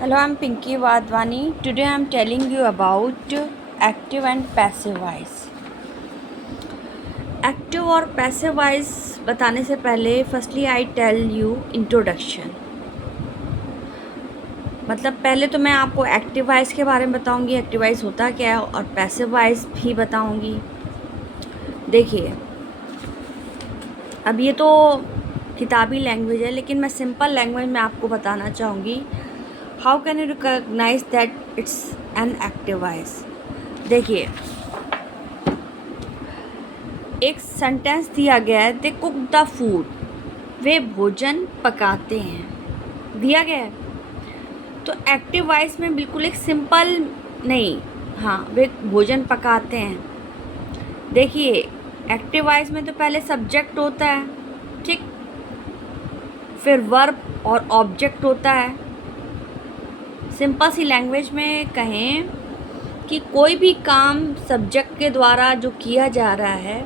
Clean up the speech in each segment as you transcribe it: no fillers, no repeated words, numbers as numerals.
Hello, I'm Pinky Wadhwani. Today I'm telling you about active and passive voice. Active और passive voice बताने से पहले firstly I tell you introduction. मतलब पहले तो मैं आपको एक्टिव वॉइस के बारे में बताऊंगी, एक्टिव वॉइस होता क्या है, और पैसिव वॉइस भी बताऊंगी। देखिए, अब ये तो किताबी लैंग्वेज है, लेकिन मैं सिंपल लैंग्वेज में आपको बताना चाहूँगी। How can you recognise that it's an active voice. देखिए, एक सेंटेंस दिया गया है, दे कुक द फूड, वे भोजन पकाते हैं, दिया गया है। तो एक्टिव वॉइस में बिल्कुल एक सिंपल नहीं, हाँ वे भोजन पकाते हैं। देखिए, एक्टिव वॉइस में तो पहले सब्जेक्ट होता है, ठीक, फिर वर्ब और ऑब्जेक्ट होता है। सिंपल सी लैंग्वेज में कहें कि कोई भी काम सब्जेक्ट के द्वारा जो किया जा रहा है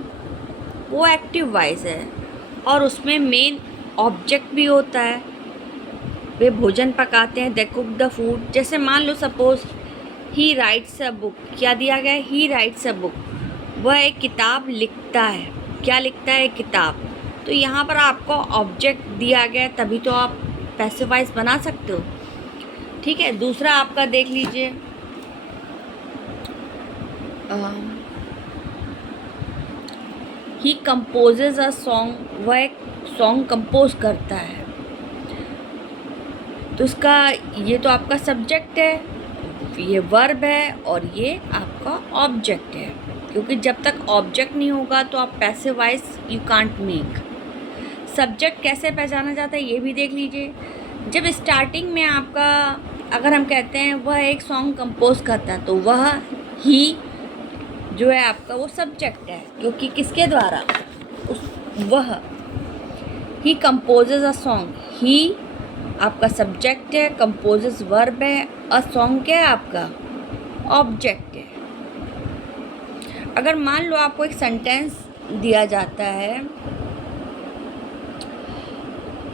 वो एक्टिव वॉइस है, और उसमें मेन ऑब्जेक्ट भी होता है। वे भोजन पकाते हैं, दे कुक द फूड। जैसे मान लो suppose he writes a book, क्या दिया गया है, ही राइट्स अ बुक, वह एक किताब लिखता है। क्या लिखता है, किताब। तो यहाँ पर आपको ऑब्जेक्ट दिया गया, तभी तो आप पैसिव वॉइस बना सकते हो, ठीक है। दूसरा आपका देख लीजिए, ही कंपोजेज अ सॉन्ग, वह एक सॉन्ग कंपोज करता है। तो इसका ये तो आपका सब्जेक्ट है, ये वर्ब है, और ये आपका ऑब्जेक्ट है। क्योंकि जब तक ऑब्जेक्ट नहीं होगा तो आप passive voice you can't make. Subject कैसे पहचाना जाता है ये भी देख लीजिए। जब स्टार्टिंग में आपका अगर हम कहते हैं वह एक सॉन्ग कंपोज करता है, तो वह ही जो है आपका वो सब्जेक्ट है, क्योंकि किसके द्वारा, उस वह ही कंपोजेज अ सॉन्ग, ही आपका सब्जेक्ट है, कंपोजेज वर्ब है, अ सॉन्ग क्या है आपका ऑब्जेक्ट है। अगर मान लो आपको एक सेंटेंस दिया जाता है,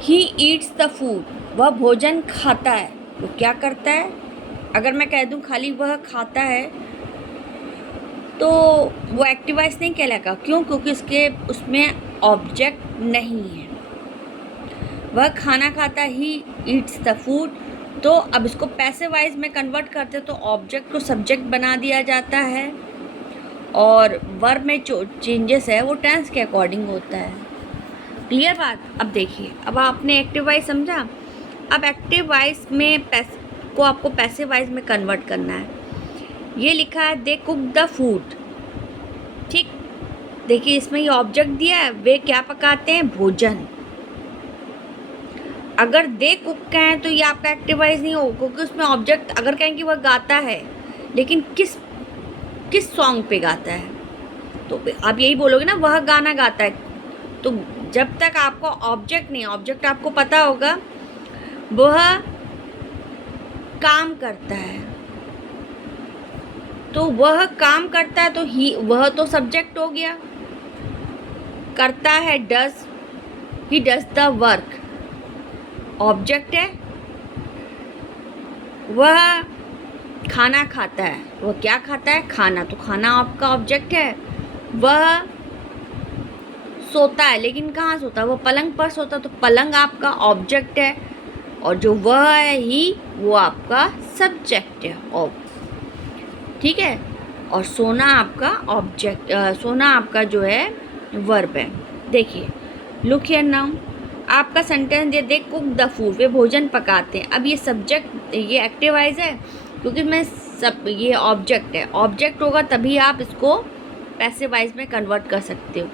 ही ईट्स द फूड, वह भोजन खाता है, वो क्या करता है। अगर मैं कह दूं खाली वह खाता है, तो वो एक्टिव वॉइस नहीं कहलाएगा। क्यों, क्योंकि उसमें ऑब्जेक्ट नहीं है। वह खाना खाता, ही ईट्स द फूड। तो अब इसको पैसिव वॉइस में कन्वर्ट करते तो ऑब्जेक्ट को सब्जेक्ट बना दिया जाता है, और वर्ब में जो चेंजेस है वो टेंस के अकॉर्डिंग होता है। क्लियर बात। अब देखिए, अब आपने एक्टिव वॉइस समझा। अब एक्टिव वॉइस में को आपको पैसिव वॉइस में कन्वर्ट करना है। ये लिखा है दे कुक द फूड, ठीक। देखिए, इसमें ये ऑब्जेक्ट दिया है, वे क्या पकाते हैं, भोजन। अगर दे कुक कहें तो ये आपका एक्टिव वॉइस नहीं होगा, क्योंकि उसमें ऑब्जेक्ट, अगर कहें कि वह गाता है, लेकिन किस सॉन्ग पे गाता है, तो आप यही बोलोगे ना वह गाना गाता है। तो जब तक आपको ऑब्जेक्ट नहीं, ऑब्जेक्ट आपको पता होगा वह काम करता है, तो वह काम करता है, तो वह तो सब्जेक्ट हो गया। करता है, does, he does the work, object है। वह खाना खाता है, वह क्या खाता है, खाना, तो खाना आपका ऑब्जेक्ट है। वह सोता है, लेकिन कहाँ सोता है, वो पलंग पर सोता है, तो पलंग आपका ऑब्जेक्ट है, और जो वह है ही वो आपका सब्जेक्ट है, ठीक है। और सोना आपका ऑब्जेक्ट, सोना आपका जो है वर्ब है। देखिए, लुक हियर नाउ, आपका sentence they cook the food, वे भोजन पकाते हैं। अब ये सब्जेक्ट, ये एक्टिव वॉइस है, क्योंकि मैं ये ऑब्जेक्ट है। ऑब्जेक्ट होगा तभी आप इसको पैसिव वॉइस में कन्वर्ट कर सकते हो।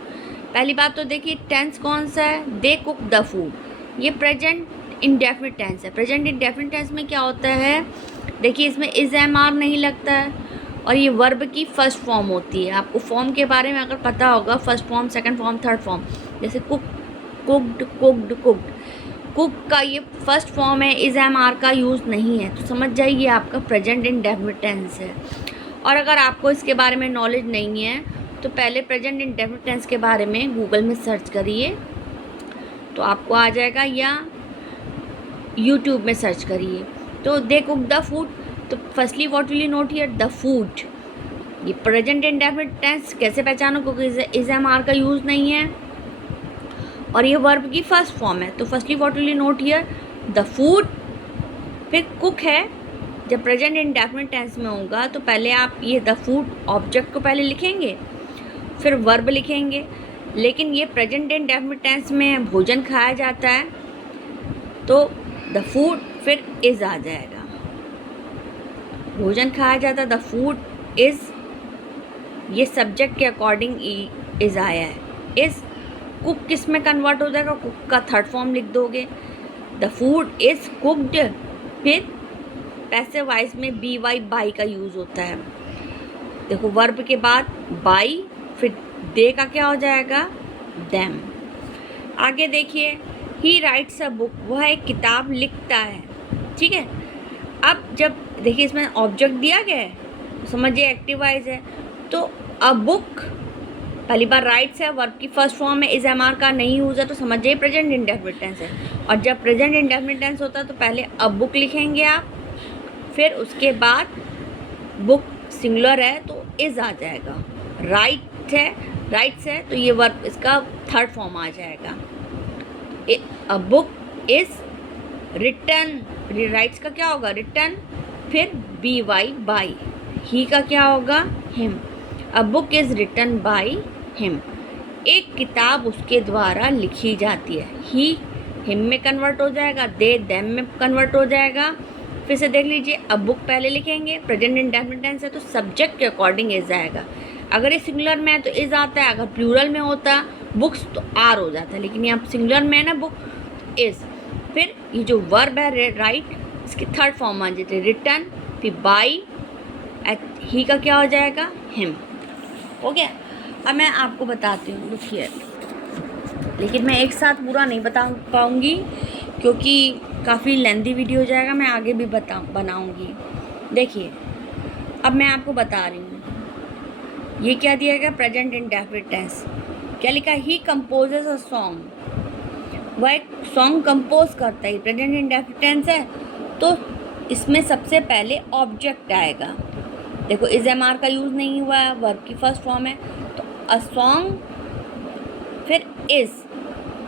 पहली बात तो देखिए, टेंस कौन सा है, दे कुक द फूड, ये प्रेजेंट इंडेफिनिट टेंस है। प्रेजेंट इंडेफिनिट टेंस में क्या होता है, देखिए इसमें इज एम आर नहीं लगता है, और ये वर्ब की फर्स्ट फॉर्म होती है। आपको फॉर्म के बारे में अगर पता होगा, first form, second form, third form, जैसे cook, cooked, cooked, cooked. Cook का ये फर्स्ट फॉर्म है, इज एम आर का यूज़ नहीं है, तो समझ जाइए आपका प्रेजेंट इंडेफिनिट टेंस है। और अगर आपको इसके बारे में नॉलेज नहीं है, तो पहले प्रेजेंट इंडेफिनिट टेंस के बारे में गूगल में सर्च करिए, तो आपको आ जाएगा, या यूट्यूब में सर्च करिए। तो दे कुक द फूड, तो firstly what will you note here, the food. ये प्रेजेंट इंडेफिनिट टेंस कैसे पहचानो, क्योंकि इज एम आर का यूज़ नहीं है और ये वर्ब की फर्स्ट फॉर्म है। तो firstly what will you note here, the food. फिर कुक है, जब प्रेजेंट इंडेफिनिट टेंस में होगा तो पहले आप ये द फूड ऑब्जेक्ट को पहले लिखेंगे, फिर वर्ब लिखेंगे। लेकिन ये प्रेजेंट इंडेफिनिट टेंस में भोजन खाया जाता है तो द फूड फिर इज़ आ जाएगा। भोजन खाया जाता है, द फूड इज़, ये सब्जेक्ट के अकॉर्डिंग इज़ आया है। इज़ कुक किस में कन्वर्ट हो जाएगा, कुक का थर्ड फॉर्म लिख दोगे, द फूड इज़ कुकड। फिर पैसिव वॉइस में बी वाई बाई का यूज़ होता है। देखो वर्ब के बाद बाई, फिर दे का क्या हो जाएगा, देम। आगे देखिए, ही राइट्स अ बुक, वह एक किताब लिखता है। ठीक है, अब जब देखिए इसमें ऑब्जेक्ट दिया गया है, समझिए एक्टिव वॉइस है, तो अ बुक पहली बार राइट्स है, वर्ब की फर्स्ट फॉर्म में इज एम आर का नहीं यूज़ है, तो समझिए प्रेजेंट इंडेफिनिट टेंस है। और जब प्रेजेंट इंडेफिनिट टेंस होता है तो पहले अ बुक लिखेंगे आप, फिर उसके बाद बुक सिंगुलर है तो इज़ आ जाएगा। राइट है, राइट्स है, तो ये वर्ब इसका थर्ड फॉर्म आ जाएगा। A book is written, writes का क्या होगा, रिटन, फिर बी वाई बाई। ही का क्या होगा, him. A book is written by him, एक किताब उसके द्वारा लिखी जाती है। ही हिम में कन्वर्ट हो जाएगा, दे देम में कन्वर्ट हो जाएगा। फिर से देख लीजिए, अब बुक पहले लिखेंगे, प्रेजेंट इंडेफिनिट टेंस है तो सब्जेक्ट के अकॉर्डिंग इज आएगा। अगर ये सिंगुलर में है तो इज आता है, अगर प्लूरल में होता बुक्स तो आर हो जाता है, लेकिन यहाँ सिंगुलर में है ना बुक, इज। फिर ये जो वर्ब है राइट, इसकी थर्ड फॉर्म आ जाती है रिटर्न, फिर बाई, ही का क्या हो जाएगा, हिम। हो गया। अब मैं आपको बताती हूँ, देखिए, लेकिन मैं एक साथ पूरा नहीं बता पाऊँगी क्योंकि काफ़ी लेंथी वीडियो हो जाएगा, मैं आगे भी बनाऊँगी। देखिए अब मैं आपको बता रही हूँ, ये क्या दिया गया, प्रेजेंट इंडेफिनिट टेंस। क्या लिखा, ही कंपोजेस अ सॉन्ग, वह एक सॉन्ग कंपोज करता है। प्रेजेंट इंडेफिनिट टेंस है तो इसमें सबसे पहले ऑब्जेक्ट आएगा। देखो इज एम आर का यूज़ नहीं हुआ है, वर्ब की फर्स्ट फॉर्म है, तो अ सॉन्ग, फिर इज,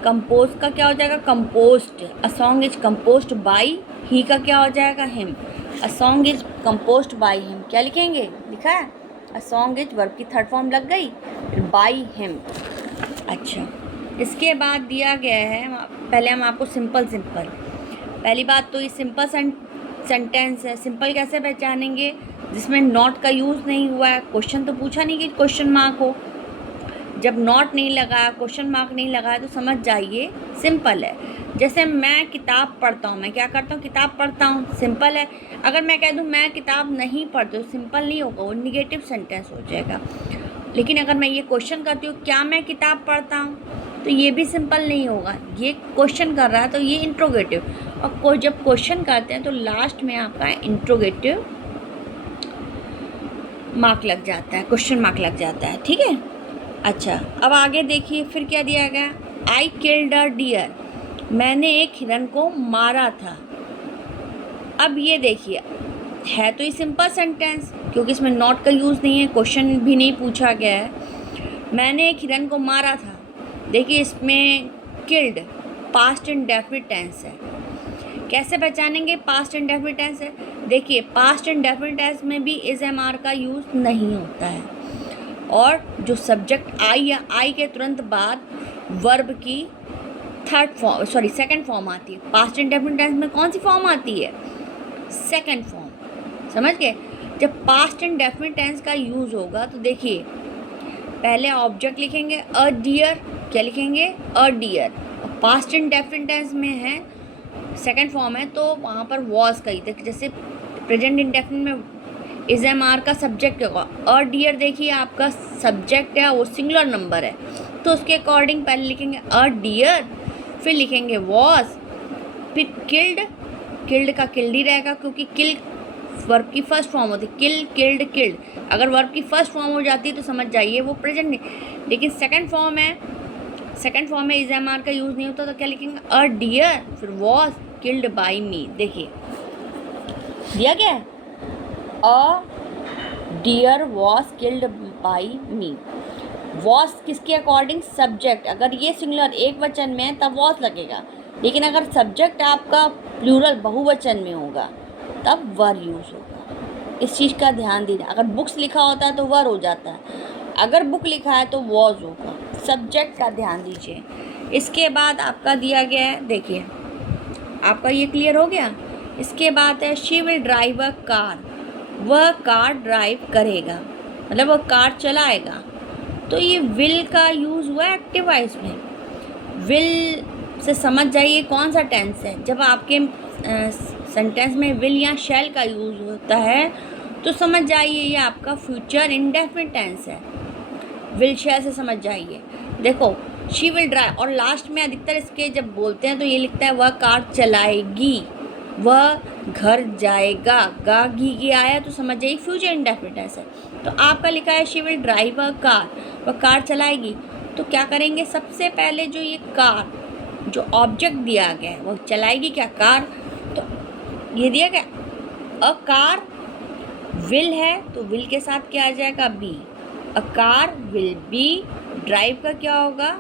कंपोज का क्या हो जाएगा, composed. A song is composed by, he का क्या हो जाएगा, him. A song is composed by him, क्या लिखेंगे, लिखा है अ सॉन्ग इज, वर्ब की थर्ड फॉर्म लग गई, फिर बाई हिम। अच्छा, इसके बाद दिया गया है, पहले हम आपको सिंपल पहली बात तो ये सिंपल सेंटेंस है। सिंपल कैसे पहचानेंगे, जिसमें नॉट का यूज़ नहीं हुआ है। क्वेश्चन तो पूछा नहीं कि क्वेश्चन मार्क हो, जब नॉट नहीं लगा, क्वेश्चन मार्क नहीं लगा है तो समझ जाइए सिंपल है। जैसे मैं किताब पढ़ता हूँ, मैं क्या करता हूँ, किताब पढ़ता हूँ, सिंपल है। अगर मैं कह दूँ मैं किताब नहीं पढ़ती हूँ, सिंपल नहीं होगा, वो निगेटिव सेंटेंस हो जाएगा। लेकिन अगर मैं ये क्वेश्चन करती हूँ, क्या मैं किताब पढ़ता हूँ, तो ये भी सिंपल नहीं होगा, ये क्वेश्चन कर रहा है तो ये इंट्रोगेटिव। और कोई जब क्वेश्चन करते हैं तो लास्ट में आपका इंट्रोगेटिव मार्क लग जाता है, क्वेश्चन मार्क लग जाता है। ठीक है, अच्छा अब आगे देखिए, फिर क्या दिया गया, आई किल्ड अ डियर, मैंने एक हिरन को मारा था। अब ये देखिए, है तो ये सिंपल सेंटेंस क्योंकि इसमें नॉट का यूज़ नहीं है, क्वेश्चन भी नहीं पूछा गया है। मैंने एक हिरन को मारा था, देखिए इसमें किल्ड पास्ट इंडेफिनिट टेंस है। कैसे पहचानेंगे पास्ट इंडेफिनिट टेंस है, देखिए पास्ट इंडेफिनिट टेंस में भी इज एम आर का यूज़ नहीं होता है, और जो सब्जेक्ट आई या आई के तुरंत बाद वर्ब की सेकंड फॉर्म आती है। पास्ट इंडेफिनिट टेंस में कौन सी फॉर्म आती है, सेकंड फॉर्म, समझ गए। जब पास्ट इंडेफिनिट टेंस का यूज़ होगा तो देखिए पहले ऑब्जेक्ट लिखेंगे अ डियर, क्या लिखेंगे, अ डियर। और पास्ट इंडेफिनिट टेंस में है सेकंड फॉर्म है तो वहाँ पर वॉज का ही, जैसे प्रेजेंट इंडेफिनिट में इज एम आर का सब्जेक्ट होगा। अ डियर देखिए आपका सब्जेक्ट है, वो सिंगुलर नंबर है, तो उसके अकॉर्डिंग पहले लिखेंगे अ डियर, फिर लिखेंगे वॉज, फिर किल्ड का किल्ड ही रहेगा क्योंकि किल वर्ब की फर्स्ट फॉर्म होती है, किल्ड। अगर वर्ब की फर्स्ट फॉर्म हो जाती है तो समझ जाइए वो प्रेजेंट नहीं, लेकिन सेकंड फॉर्म में इज एम आर का यूज़ नहीं होता, तो क्या लिखेंगे अ डियर, फिर वॉज किल्ड बाई मी। देखिए दिया गया है, a deer was killed by me. Was किसके अकॉर्डिंग? सब्जेक्ट। अगर ये सिंगुलर एक वचन में है तब वॉज लगेगा, लेकिन अगर सब्जेक्ट आपका प्लूरल बहुवचन में होगा तब वर यूज़ होगा। इस चीज़ का ध्यान देना। अगर बुक्स लिखा होता है तो वर हो जाता है, अगर बुक लिखा है तो वॉज होगा। सब्जेक्ट का ध्यान दीजिए। इसके बाद आपका दिया गया है, देखिए आपका ये क्लियर हो गया। इसके बाद है she will drive a car. वह कार ड्राइव करेगा, मतलब वह कार चलाएगा। तो ये विल का यूज़ हुआ एक्टिव वॉइस में। विल से समझ जाइए कौन सा टेंस है। जब आपके सेंटेंस में विल या शैल का यूज़ होता है तो समझ जाइए ये आपका फ्यूचर इंडेफिनिट टेंस है। विल शैल से समझ जाइए। देखो शी विल ड्राइव, और लास्ट में अधिकतर इसके जब बोलते हैं तो ये लिखता है वह कार चलाएगी, वह घर जाएगा। गा घी की आया तो समझ जाइए फ्यूचर इंडेफिनिट टेंस है। तो आपका लिखा है she will drive a car, वह कार चलाएगी। तो क्या करेंगे, सबसे पहले जो ये कार जो ऑब्जेक्ट दिया गया है वह चलाएगी क्या? कार। तो ये दिया गया अ कार विल है तो विल के साथ क्या आ जाएगा? Be. A car will be. Drive का क्या होगा?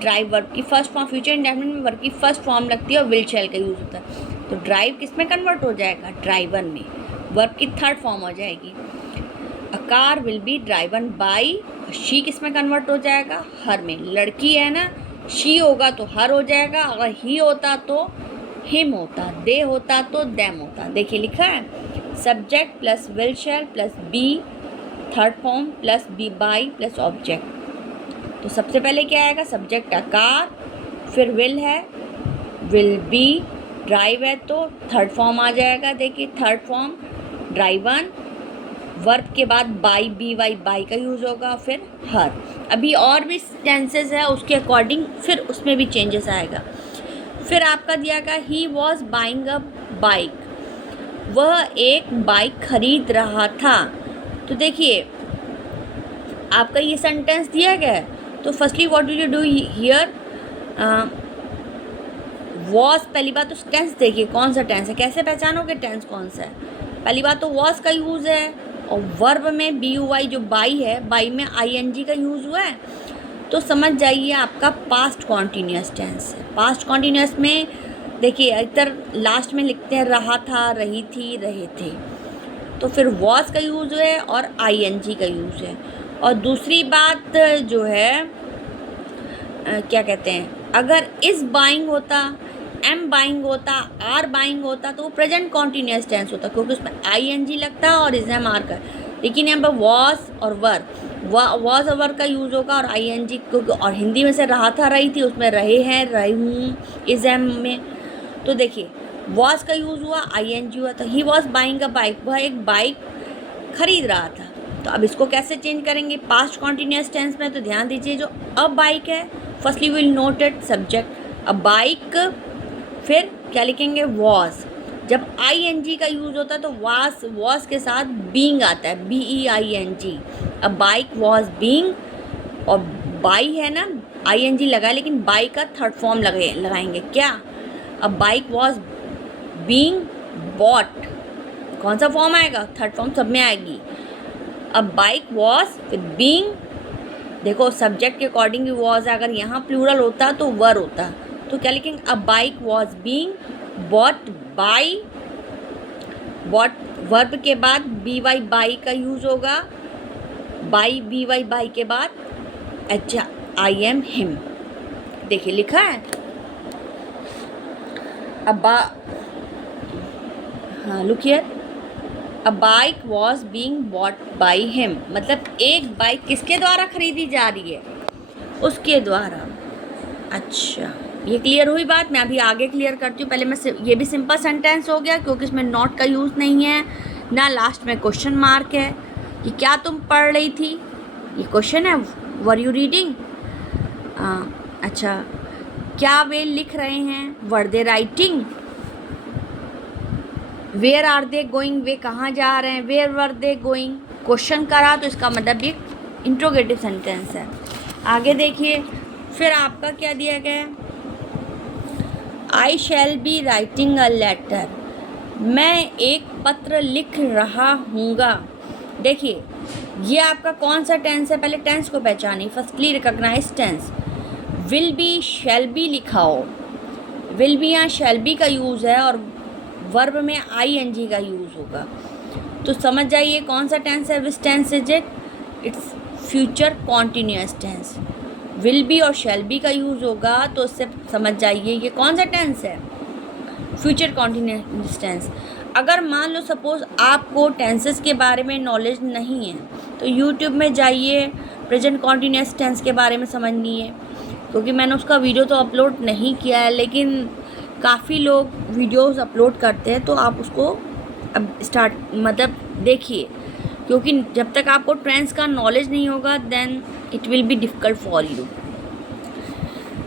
ड्राइव वर्ब की फर्स्ट फॉर्म, फ्यूचर इंडेफिनिट में वर्ब की फर्स्ट फॉर्म लगती है और विल शैल का यूज़ होता है। तो ड्राइव किस में कन्वर्ट हो जाएगा? ड्राइवन में। वर्ब की थर्ड फॉर्म हो जाएगी। अ car will B driven by. She किस में कन्वर्ट हो जाएगा? हर में। लड़की है ना, शी होगा तो हर हो जाएगा, अगर ही होता तो हिम होता, दे होता तो देम होता। देखिए लिखा है subject plus will shall plus be third form plus be by plus object. तो सबसे पहले क्या आएगा? सब्जेक्ट अ कार, फिर विल है, विल बी, ड्राइव है तो थर्ड फॉर्म आ जाएगा। देखिए थर्ड फॉर्म ड्राइवन, वर्ब के बाद बाई बी वाई बाई का यूज़ होगा, फिर हर। अभी और भी टेंसेस है उसके अकॉर्डिंग फिर उसमें भी चेंजेस आएगा। फिर आपका दिया गया he was buying a bike, वह एक बाइक खरीद रहा था। तो देखिए आपका ये सेंटेंस दिया गया है, तो firstly what will you do here? Was, पहली बात तो टेंस देखिए कौन सा टेंस है, कैसे पहचानोगे टेंस कौन सा है? पहली बात तो वॉज का यूज़ है, और वर्ब में बी यू वाई जो बाई है, बाई में आई एन जी का यूज़ हुआ है, तो समझ जाइए आपका पास्ट कॉन्टीन्यूअस टेंस है। पास्ट कॉन्टीन्यूअस में देखिए अधिकतर लास्ट में लिखते हैं रहा था, रही थी, रहे थे, तो फिर वॉज का यूज़ है और आई एन जी का यूज़ है। और दूसरी बात जो है क्या कहते हैं, अगर इस बाइंग होता, एम बाइंग होता, आर बाइंग होता तो वो प्रेजेंट कॉन्टीन्यूअस टेंस होता, क्योंकि उसमें आई एन जी लगता है और इज एम आर का। लेकिन यहाँ पर वॉज और वर्ब, वॉज और वर्ब का यूज़ होगा और आई एन जी, क्योंकि और हिंदी में से रहा था, रही थी, उसमें रहे हैं, रही हूँ, इज एम में। तो देखिए वॉज का यूज़ हुआ, आई एन जी हुआ, तो he was buying a bike, वह एक बाइक खरीद रहा था। तो अब इसको कैसे चेंज करेंगे पास्ट कॉन्टीन्यूअस टेंस में? तो ध्यान दीजिए जो अ बाइक है, firstly will note it subject a bike, फिर क्या लिखेंगे? वॉज। जब आई एन जी का यूज़ होता है तो वॉज के साथ बीइंग आता है, B E I N G. A bike was being, और बाई है ना, आई एन जी लगा, लेकिन बाई का थर्ड फॉर्म लगाएंगे क्या? अ बाइक वॉज बीइंग बॉट, कौन सा फॉर्म आएगा? थर्ड फॉर्म सब में आएगी। अ बाइक वॉज फिर बीइंग, देखो सब्जेक्ट के अकॉर्डिंग भी वॉज है, अगर यहाँ प्लूरल होता तो वर होता, तो क्या लिखेंगे? A bike was being bought by, bought verb के बाद बी वाई बाई का यूज़ होगा, बाई बी वाई बाई के बाद एच आई एम हिम। देखिए लिखा है अब, हाँ look here, a bike was being bought by him, मतलब एक बाइक किसके द्वारा खरीदी जा रही है? उसके द्वारा। अच्छा ये क्लियर हुई बात। मैं अभी आगे क्लियर करती हूँ। पहले मैं ये भी सिंपल सेंटेंस हो गया क्योंकि इसमें नॉट का यूज़ नहीं है ना, लास्ट में क्वेश्चन मार्क है कि क्या तुम पढ़ रही थी, ये क्वेश्चन है, वर यू रीडिंग। अच्छा क्या वे लिख रहे हैं, were they writing. Where are they going, वे कहाँ जा रहे हैं, where were they going. Question करा तो इसका मतलब ये इंट्रोगेटिव सेंटेंस है। आगे देखिए फिर आपका क्या दिया गया है? I shall be writing a letter, मैं एक पत्र लिख रहा हूँगा। देखिए ये आपका कौन सा टेंस है, पहले टेंस को पहचानिए। Firstly recognise tense. Will be shall be लिखा हो, विल बी यहाँ शैल बी का यूज़ है और वर्ब में ING का यूज़ होगा। तो समझ जाइए कौन सा टेंस है, which tense is it, it's future continuous tense. Will be और शैल बी का यूज़ होगा तो उससे समझ जाइए ये कौन सा टेंस है, फ्यूचर कॉन्टिन्यूअस टेंस। अगर मान लो सपोज़ आपको टेंसेस के बारे में नॉलेज नहीं है तो यूट्यूब में जाइए, प्रेजेंट कॉन्टिन्यूअस टेंस के बारे में समझनी है, क्योंकि मैंने उसका वीडियो तो अपलोड नहीं किया है, लेकिन काफ़ी लोग वीडियोस अपलोड करते हैं, तो आप उसको अब देखिए, क्योंकि जब तक आपको टेंस का नॉलेज नहीं होगा then it will be difficult for you.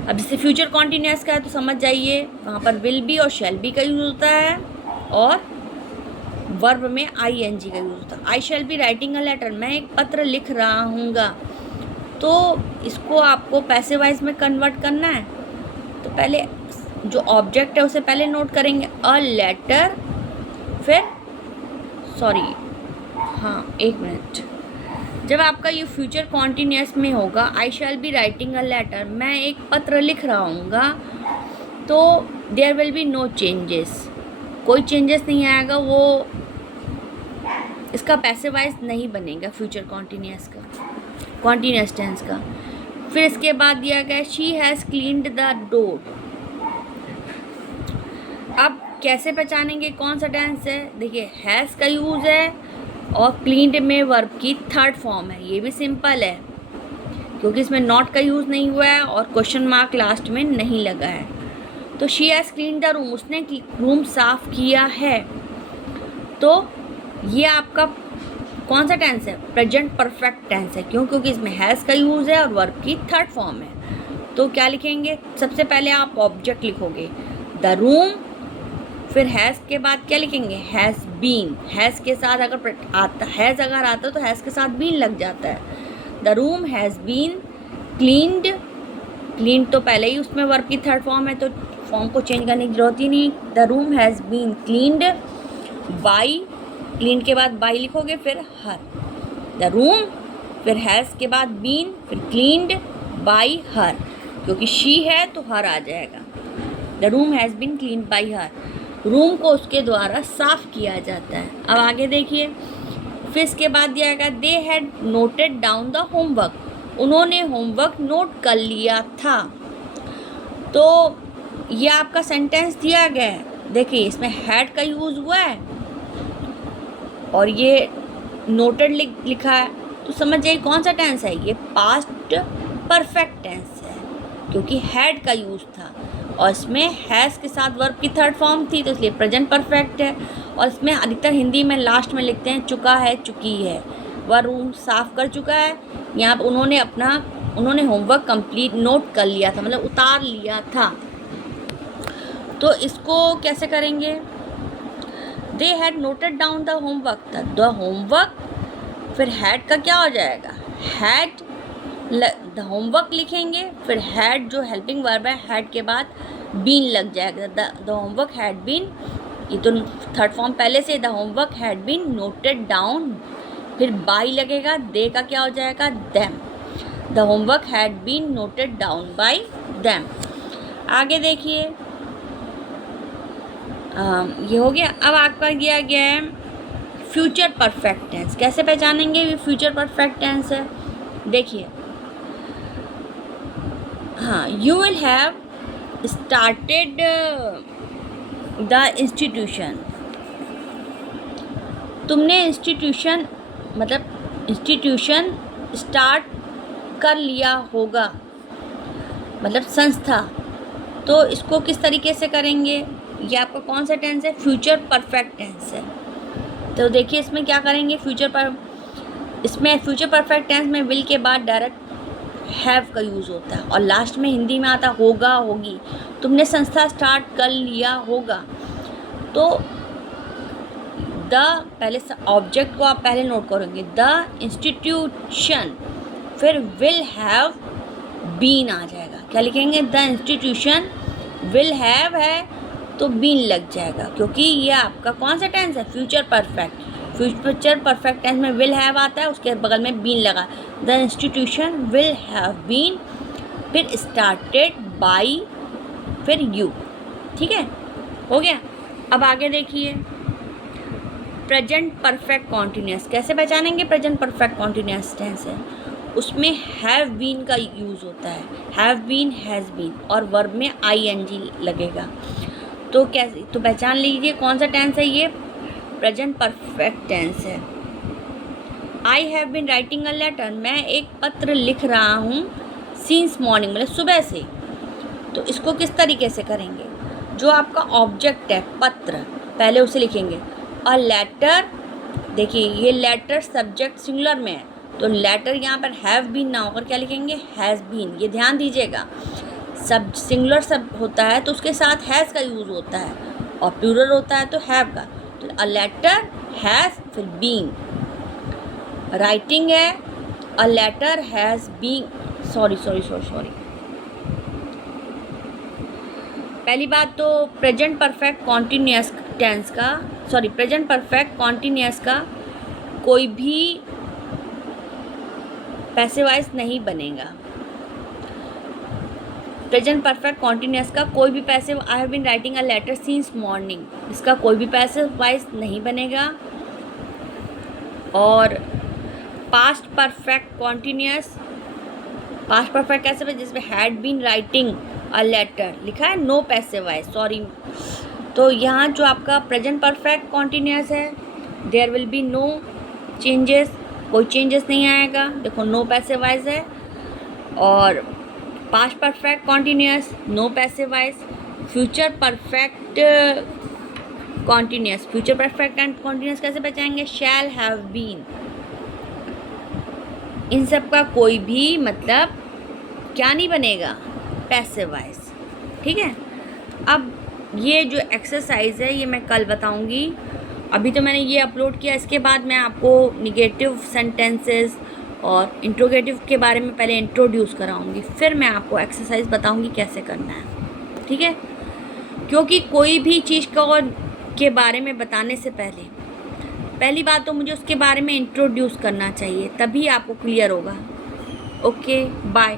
अब जैसे फ्यूचर कॉन्टिन्यूअस का है तो समझ जाइए वहाँ पर विल बी और शैल बी का यूज़ होता है और वर्ब में ING का यूज़ होता है। I shall be writing a letter, मैं एक पत्र लिख रहा हूँगा। तो इसको आपको पैसिव वॉइस में कन्वर्ट करना है, तो पहले जो ऑब्जेक्ट है उसे पहले नोट करेंगे, अ लेटर, फिर एक मिनट, जब आपका ये फ्यूचर कॉन्टिन्यूअस में होगा I shall be writing a letter, मैं एक पत्र लिख रहा हूँगा, तो there will be no changes, कोई चेंजेस नहीं आएगा, वो इसका पैसिव वॉइस नहीं बनेगा फ्यूचर कॉन्टिन्यूअस का, कॉन्टिन्यूअस टेंस का। फिर इसके बाद दिया गया she has cleaned the door. अब कैसे पहचानेंगे कौन सा टेंस है, देखिए हैज़ का यूज़ है और क्लीन्ड में वर्ब की थर्ड फॉर्म है, ये भी सिंपल है क्योंकि इसमें नॉट का यूज़ नहीं हुआ है और क्वेश्चन मार्क लास्ट में नहीं लगा है। तो she has cleaned the room, उसने रूम साफ़ किया है। तो ये आपका कौन सा टेंस है, प्रेजेंट परफेक्ट टेंस है, क्यों, क्योंकि इसमें हैज़ का यूज़ है और वर्ब की थर्ड फॉर्म है। तो क्या लिखेंगे, सबसे पहले आप ऑब्जेक्ट लिखोगे द रूम, फिर हैज़ के बाद क्या लिखेंगे, हैज़ बीन, हैज़ के साथ अगर आता तो हैज़ के साथ बीन लग जाता है। The room has been cleaned, cleaned तो पहले ही उसमें वर्ब की थर्ड फॉर्म है तो फॉर्म को चेंज करने की जरूरत ही नहीं। The room has been cleaned by, cleaned के बाद बाई लिखोगे, फिर हर, द रूम, फिर हैज़ के बाद बीन, फिर क्लीन्ड बाई हर, क्योंकि शी है तो हर आ जाएगा। The room has been cleaned by her, room को उसके द्वारा साफ़ किया जाता है। अब आगे देखिए, फिर इसके बाद दिया गया they had noted down the homework, उन्होंने होमवर्क नोट कर लिया था। तो ये आपका सेंटेंस दिया गया है, देखिए इसमें हैड का यूज़ हुआ है और ये नोटेड लिखा है, तो समझ जाइए कौन सा टेंस है, ये पास्ट परफेक्ट टेंस है क्योंकि हैड का यूज़ था और इसमें हैज़ के साथ वर्ब की थर्ड फॉर्म थी तो इसलिए प्रेजेंट परफेक्ट है। और इसमें अधिकतर हिंदी में लास्ट में लिखते हैं चुका है, चुकी है, वह रूम साफ़ कर चुका है। यहाँ पर उन्होंने होमवर्क कंप्लीट नोट कर लिया था, मतलब उतार लिया था। तो इसको कैसे करेंगे, they had noted down the homework, the homework, फिर हैड का क्या हो जाएगा, हैड, द होमवर्क लिखेंगे, फिर हैड जो हेल्पिंग वर्ब है हैड के बाद बीन लग जाएगा, द होमवर्क हैड बीन, ये तो थर्ड फॉर्म पहले से, the homework had been noted down, फिर बाई लगेगा, दे का क्या हो जाएगा, them, the homework had been noted down by them. आगे देखिए, ये हो गया। अब आपका दिया गया है फ्यूचर परफेक्ट टेंस, कैसे पहचानेंगे ये फ्यूचर परफेक्ट टेंस है, देखिए, हाँ, you will have started the institution, तुमने इंस्टीट्यूशन स्टार्ट कर लिया होगा, मतलब संस्था। तो इसको किस तरीके से करेंगे, ये आपका कौन सा टेंस है, फ्यूचर परफेक्ट टेंस है। तो देखिए इसमें क्या करेंगे, इसमें फ्यूचर परफेक्ट टेंस में विल के बाद डायरेक्ट हैव का यूज़ होता है और लास्ट में हिंदी में आता होगा, होगी। तुमने संस्था स्टार्ट कर लिया होगा, तो द पहले ऑब्जेक्ट को आप पहले नोट करेंगे, द इंस्टीट्यूशन, फिर विल हैव बीन आ जाएगा, क्या लिखेंगे, द इंस्टीट्यूशन विल हैव है तो बीन लग जाएगा, क्योंकि ये आपका कौन सा टेंस है, future perfect. Future perfect tense में विल हैव आता है, उसके बगल में बीन लगा, the institution will have been, फिर स्टार्टेड बाई, फिर यू। ठीक है, हो गया। अब आगे देखिए, प्रेजेंट परफेक्ट कॉन्टिन्यूस कैसे पहचानेंगे। प्रेजेंट परफेक्ट कॉन्टिन्यूस टेंस है, उसमें हैव बीन का यूज़ होता है, हैव बीन, हैज़ बीन, और वर्ब में ing लगेगा। तो कैसे, तो पहचान लीजिए कौन सा टेंस है ये, प्रेजेंट परफेक्ट टेंस है। I have been writing a letter, मैं एक पत्र लिख रहा हूँ, सिंस मॉर्निंग मतलब सुबह से। तो इसको किस तरीके से करेंगे, जो आपका ऑब्जेक्ट है पत्र, पहले उसे लिखेंगे। अ लेटर, देखिए ये लेटर सब्जेक्ट सिंगुलर में है, तो लेटर यहाँ पर हैव बीन ना होकर क्या लिखेंगे, हैज़ बीन। ये ध्यान दीजिएगा, सब सिंगुलर सब होता है तो उसके साथ हैज़ का यूज़ होता है, और प्लूरल होता है तो हैव का। तो अ लेटर हैज़, फिर बीन। राइटिंग है, a letter has been, sorry पहली बात तो प्रेजेंट परफेक्ट कॉन्टिन्यूअस टेंस का, सॉरी प्रेजेंट परफेक्ट कॉन्टिन्यूअस का कोई भी पैसिव वॉइस नहीं बनेगा। प्रेजेंट परफेक्ट कॉन्टिन्यूअस का कोई भी passive, I have been writing a letter since morning, इसका कोई भी पैसिव वॉइस नहीं बनेगा। और past perfect continuous, past perfect कैसे बने, जिसमें had been writing a letter लिखा है, नो पैसिव वॉइस, सॉरी। तो यहाँ जो आपका प्रेजेंट परफेक्ट कॉन्टिन्यूअस है, there will be no changes, कोई चेंजेस नहीं आएगा, देखो नो पैसिव वॉइस है। और past perfect continuous, no passive voice. Future perfect continuous, future perfect and continuous कैसे बचाएंगे, शैल हैव बीन, इन सब का कोई भी मतलब क्या नहीं बनेगा, पैसिव वॉइस। ठीक है, अब ये जो एक्सरसाइज है ये मैं कल बताऊंगी, अभी तो मैंने ये अपलोड किया, इसके बाद मैं आपको निगेटिव सेंटेंसेस और इंट्रोगेटिव के बारे में पहले इंट्रोड्यूस कराऊंगी, फिर मैं आपको एक्सरसाइज बताऊंगी कैसे करना है। ठीक है, क्योंकि कोई भी चीज़ के बारे में बताने से पहली बात तो मुझे उसके बारे में इंट्रोड्यूस करना चाहिए, तभी आपको क्लियर होगा। Okay, bye.